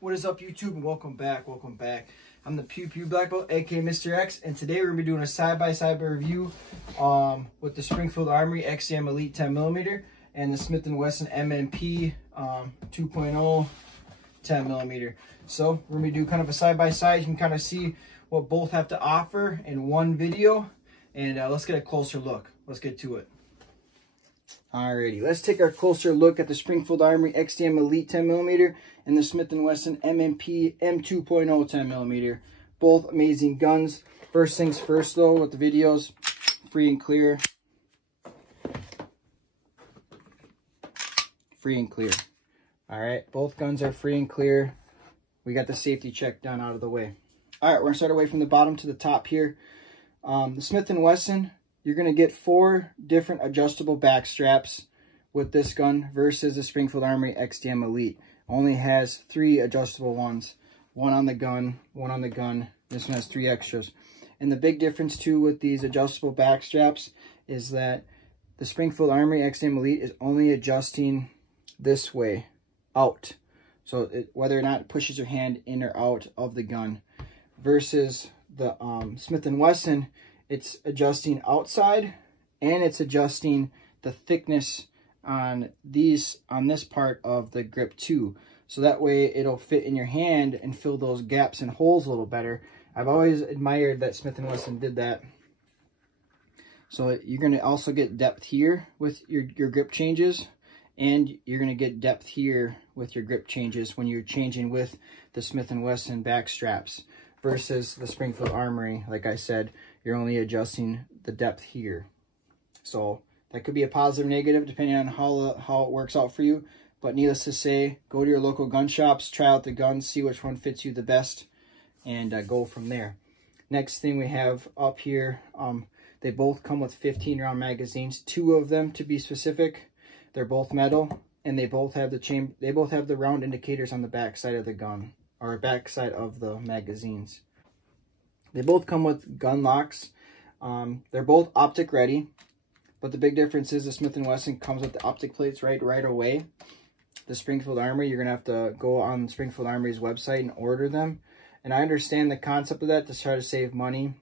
What is up, YouTube, and welcome back. I'm the Pew Black Belt, aka Mr. X, and today we're gonna be doing a side-by-side review with the Springfield Armory XDM Elite 10mm and the Smith & Wesson MMP 2.0 10mm. So we're gonna do kind of a side-by-side. You can kind of see what both have to offer in one video, and let's get a closer look. Let's get to it. Alrighty, let's take a closer look at the Springfield Armory XDM Elite 10mm and the Smith & Wesson MMP M2.0 10mm. Both amazing guns. First things first though, with the videos, free and clear. Free and clear. Alright, both guns are free and clear. We got the safety check done out of the way. Alright, we're going to start away from the bottom to the top here. The Smith & Wesson, you're going to get 4 different adjustable back straps with this gun versus the Springfield Armory XDM Elite. Only has 3 adjustable ones. One on the gun, one on the gun. This one has 3 extras. And the big difference too with these adjustable back straps is that the Springfield Armory XDM Elite is only adjusting this way, out. So whether or not it pushes your hand in or out of the gun. Versus the Smith & Wesson, it's adjusting outside and it's adjusting the thickness on this part of the grip too. So that way it'll fit in your hand and fill those gaps and holes a little better. I've always admired that Smith & Wesson did that. So you're going to also get depth here with your grip changes, and you're going to get depth here with your grip changes when you're changing with the Smith & Wesson back straps versus the Springfield Armory. Like I said, you're only adjusting the depth here. So that could be a positive or negative depending on how it works out for you. But needless to say, go to your local gun shops, try out the guns, see which one fits you the best, and go from there. Next thing we have up here, they both come with 15-round magazines, 2 of them to be specific. They're both metal, and they both have the round indicators on the back side of the gun, or back side of the magazines. They both come with gun locks. They're both optic ready, but the big difference is the Smith & Wesson comes with the optic plates right away. The Springfield Armory, you're going to have to go on Springfield Armory's website and order them. And I understand the concept of that, to try to save money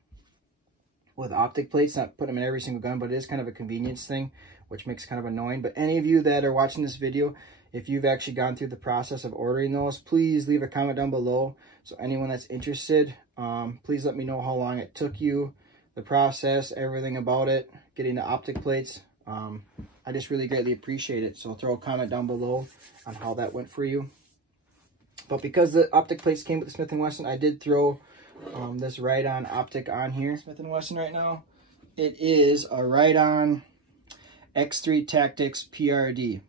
with optic plates, not put them in every single gun, but it is kind of a convenience thing, which makes it kind of annoying. But any of you that are watching this video, if you've actually gone through the process of ordering those, please leave a comment down below. So anyone that's interested, please let me know how long it took you, the process, everything about it, getting the optic plates. I just really greatly appreciate it. So throw a comment down below on how that went for you. But because the optic plates came with the Smith & Wesson, I did throw this Ride-On optic on here. Smith & Wesson right now, it is a Ride-On X3 Tactics PRD.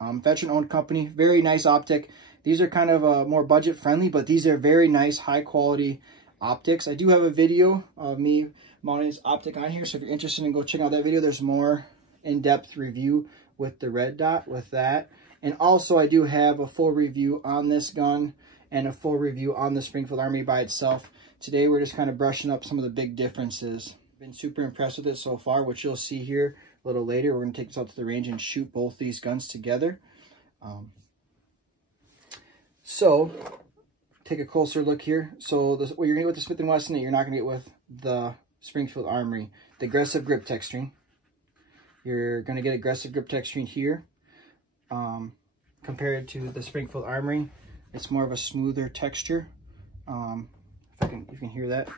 Veteran-owned company, very nice optic. These are kind of more budget-friendly, but these are very nice, high-quality optics. I do have a video of me mounting this optic on here, so if you're interested in go check out that video, there's more in-depth review with the red dot with that. And also I do have a full review on this gun and a full review on the Springfield Armory by itself. Today we're just kind of brushing up some of the big differences. Been super impressed with it so far, which you'll see here a little later. We're going to take this out to the range and shoot both these guns together. So take a closer look here. So what you're going to get with the Smith & Wesson that you're not going to get with the Springfield Armory, the aggressive grip texturing. You're going to get aggressive grip texturing here. Compared to the Springfield Armory, it's more of a smoother texture. If you can hear that,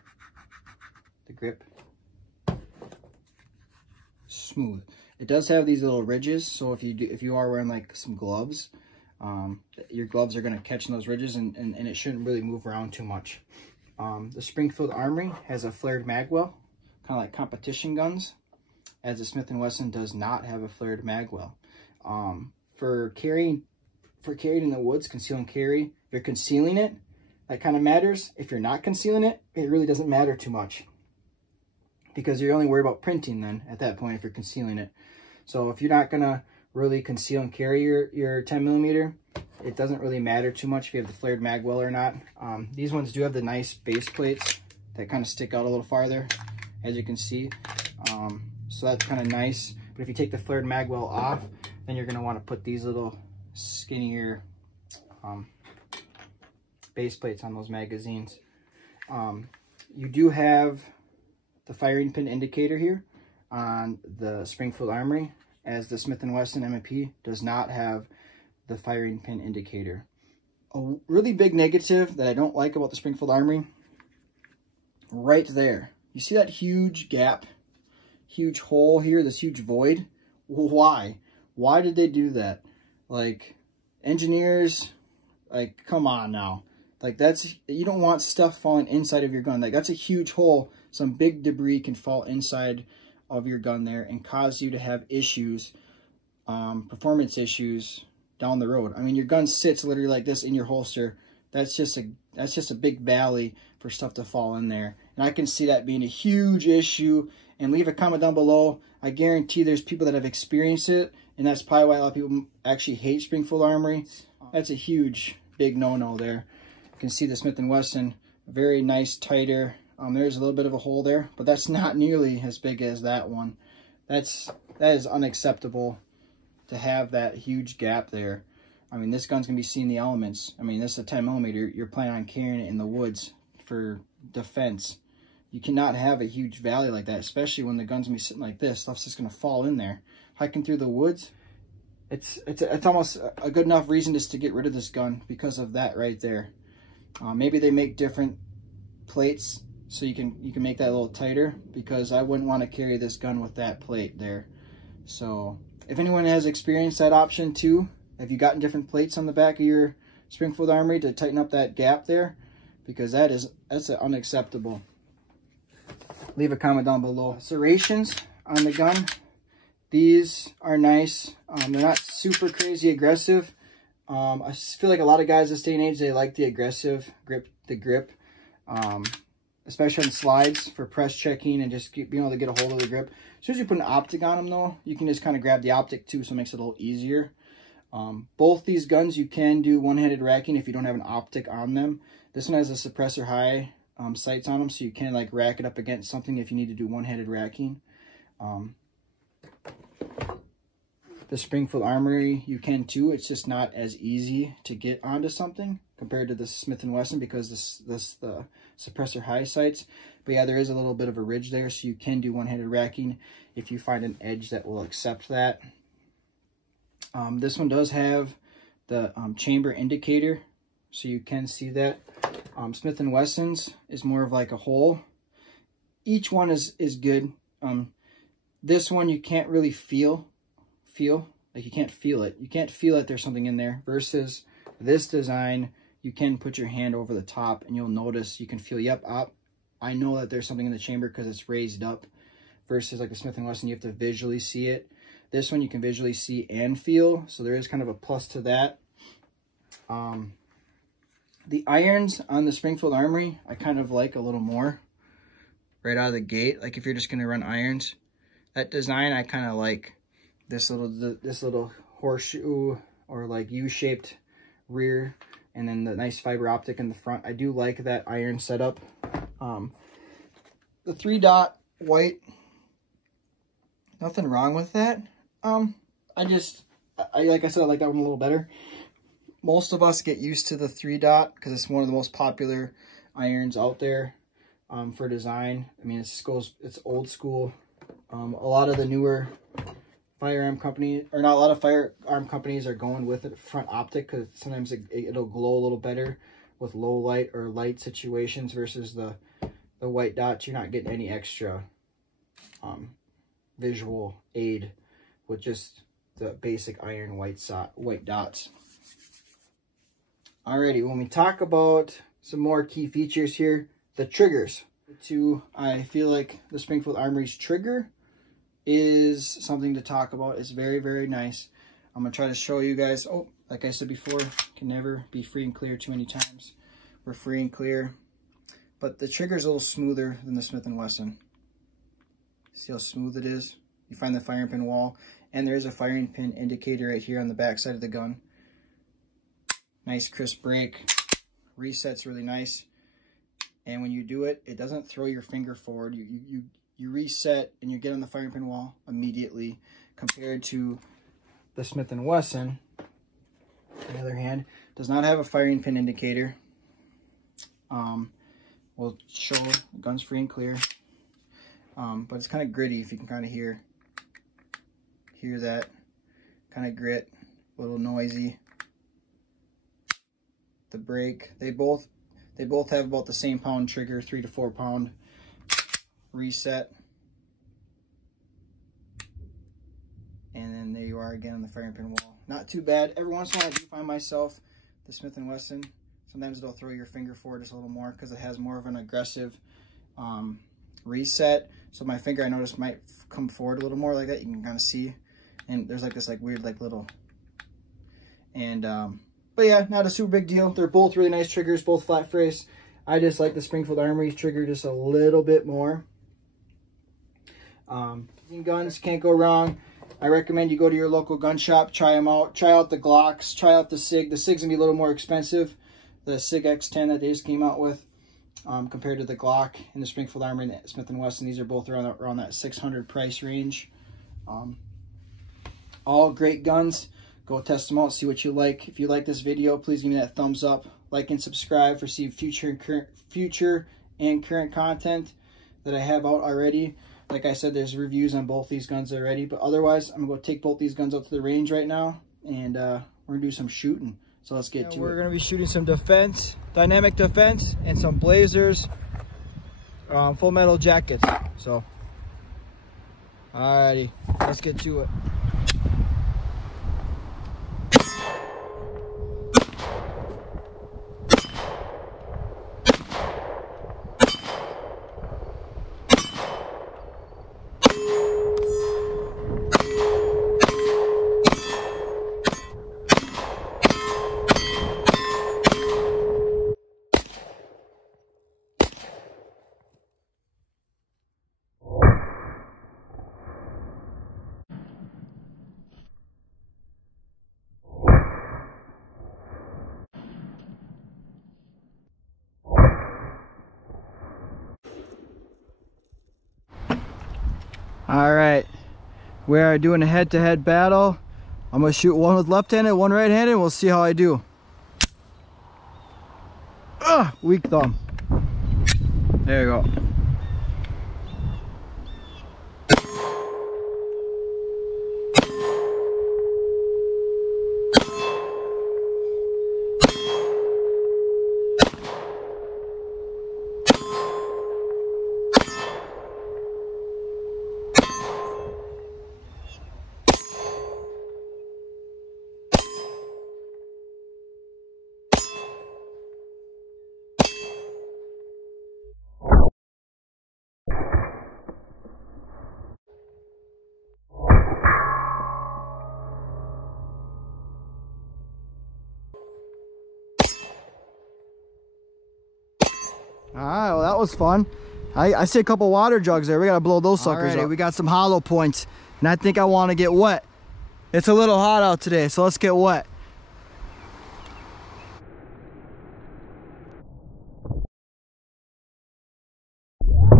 the grip, smooth. It does have these little ridges, so if you are wearing like some gloves, your gloves are going to catch in those ridges, and it shouldn't really move around too much. The Springfield Armory has a flared magwell, kind of like competition guns, as the Smith & Wesson does not have a flared magwell. For carrying in the woods, conceal and carry, if you're concealing it, that kind of matters. If you're not concealing it, it really doesn't matter too much, because you're only worried about printing then at that point if you're concealing it. So if you're not going to really conceal and carry your 10mm, it doesn't really matter too much if you have the flared magwell or not. These ones do have the nice base plates that kind of stick out a little farther, as you can see. So that's kind of nice. But if you take the flared magwell off, then you're going to want to put these little skinnier base plates on those magazines. You do have the firing pin indicator here on the Springfield Armory, as the Smith & Wesson M&P does not have the firing pin indicator. A really big negative that I don't like about the Springfield Armory, right there. You see that huge gap, huge hole here, this huge void? Why? Why did they do that? Like, engineers, like, come on now. Like, that's, you don't want stuff falling inside of your gun. Like, that's a huge hole. Some big debris can fall inside of your gun there and cause you to have issues, performance issues down the road. I mean, your gun sits literally like this in your holster. That's just a big valley for stuff to fall in there. And I can see that being a huge issue. And leave a comment down below. I guarantee there's people that have experienced it, and that's probably why a lot of people actually hate Springfield Armory. That's a huge, big no-no there. You can see the Smith & Wesson, very nice, tighter. There's a little bit of a hole there, but that's not nearly as big as that one. That is unacceptable to have that huge gap there. I mean, this gun's gonna be seeing the elements. I mean, this is a 10mm. You're planning on carrying it in the woods for defense. You cannot have a huge valley like that, especially when the gun's gonna be sitting like this. Stuff's just gonna fall in there. Hiking through the woods, it's almost a good enough reason just to get rid of this gun because of that right there. Maybe they make different plates so you can make that a little tighter, because I wouldn't want to carry this gun with that plate there. So if anyone has experienced that option too, have you gotten different plates on the back of your Springfield Armory to tighten up that gap there? Because that's unacceptable. Leave a comment down below. Serrations on the gun. These are nice. They're not super crazy aggressive. I feel like a lot of guys this day and age, they like the aggressive grip, especially on slides for press checking and just being able to get a hold of the grip. As soon as you put an optic on them though, you can just kind of grab the optic too, so it makes it a little easier. Both these guns you can do one-handed racking if you don't have an optic on them. This one has a suppressor high sights on them, so you can like rack it up against something if you need to do one-handed racking. The Springfield Armory you can too. It's just not as easy to get onto something compared to the Smith & Wesson, because the suppressor high sights. But yeah, there is a little bit of a ridge there, so you can do one-handed racking if you find an edge that will accept that. This one does have the chamber indicator, so you can see that. Smith & Wesson's is more of like a hole. Each one is good. This one you can't really feel, like you can't feel it. You can't feel that there's something in there, versus this design, you can put your hand over the top and you'll notice, you can feel, yep, I know that there's something in the chamber because it's raised up, versus like the Smith & Wesson, you have to visually see it. This one you can visually see and feel, so there is kind of a plus to that. The irons on the Springfield Armory, I kind of like a little more right out of the gate. Like if you're just going to run irons, that design I kind of like. This little horseshoe or like U-shaped rear, and then the nice fiber optic in the front. I do like that iron setup. The 3-dot white, nothing wrong with that. Like I said, I like that one a little better. Most of us get used to the 3-dot because it's one of the most popular irons out there for design. I mean, it's old school. A lot of the newer firearm company, or not a lot of firearm companies, are going with it front optic, because sometimes it'll glow a little better with low light or light situations, versus the white dots. You're not getting any extra visual aid with just the basic iron white dots. Alrighty, when we talk about some more key features here, the triggers. I feel like the Springfield Armory's trigger is something to talk about. It's very, very nice. I'm going to try to show you guys. Oh, like I said before, can never be free and clear too many times. We're free and clear. But the trigger is a little smoother than the Smith & Wesson. See how smooth it is? You find the firing pin wall, and there's a firing pin indicator right here on the back side of the gun. Nice crisp break. Resets really nice. And when you do it, it doesn't throw your finger forward. You reset and you get on the firing pin wall immediately, compared to the Smith & Wesson, on the other hand, does not have a firing pin indicator. will show the gun's free and clear. But it's kind of gritty, if you can kind of hear that kind of grit, a little noisy. The brake, they both have about the same pound trigger, 3 to 4 pound reset. And then there you are again on the firing pin wall. Not too bad. Every once in a while I do find myself, the Smith & Wesson, sometimes it'll throw your finger forward just a little more because it has more of an aggressive reset. So my finger, I noticed, might come forward a little more like that. You can kind of see. And there's like this like weird like little. And but yeah, not a super big deal. They're both really nice triggers, both flat face. I just like the Springfield Armory trigger just a little bit more. Guns, can't go wrong. I recommend you go to your local gun shop, try them out. Try out the Glocks, try out the SIG. The SIG's gonna be a little more expensive. The SIG X10 that they just came out with, compared to the Glock and the Springfield Armory and the Smith & Wesson. These are both around that 600 price range. All great guns. Go test them out, see what you like. If you like this video, please give me that thumbs up. Like and subscribe for see future and current content that I have out already. Like I said, there's reviews on both these guns already. But otherwise, I'm going to go take both these guns out to the range right now. And we're going to do some shooting. So let's get to it. We're going to be shooting some defense, dynamic defense, and some blazers, full metal jackets. So, alrighty, let's get to it. All right, we are doing a head-to-head battle. I'm gonna shoot one with left-handed, one right-handed, and we'll see how I do. Weak thumb. There you go. All right, well, that was fun. I see a couple water jugs there. We got to blow those suckers up. We got some hollow points, and I think I want to get wet. It's a little hot out today, so let's get wet. Woo-wee!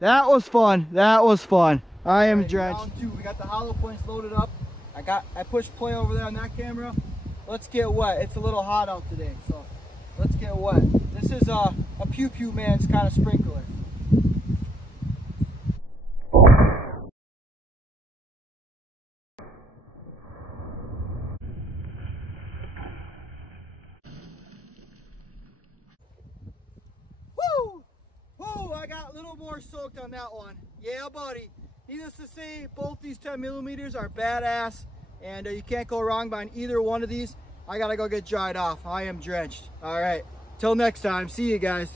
That was fun. That was fun. I am drenched. Round two. We got the hollow points loaded up. I pushed play over there on that camera. Let's get wet. It's a little hot out today, so let's get wet. This is a Pew Pew Man's kind of sprinkler. Woo! Woo! I got a little more soaked on that one. Yeah, buddy. Needless to say, both these 10mm are badass. And you can't go wrong buying either one of these. I gotta go get dried off. I am drenched. All right, till next time. See you guys.